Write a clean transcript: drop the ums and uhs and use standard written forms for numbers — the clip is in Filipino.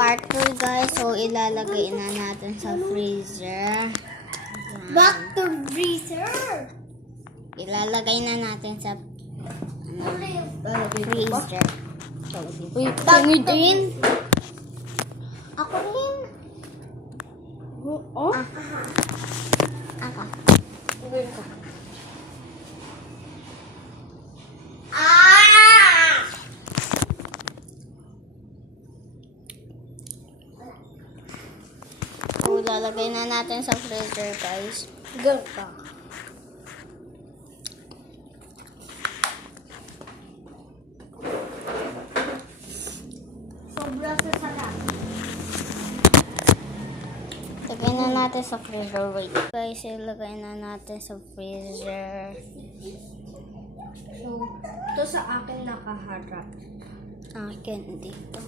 part 2 guys. So, ilalagay na natin sa freezer. Back to freezer. Ilalagay na natin sa freezer. Uy, Kami din. Ako din. Oh? Ako. So, ilalagay na natin sa freezer guys. Ganito. Sobra sa sarap. Lagay na natin sa freezer. Wait. Guys, ilagay na natin sa freezer. So, ito sa akin nakaharap. Akin dito.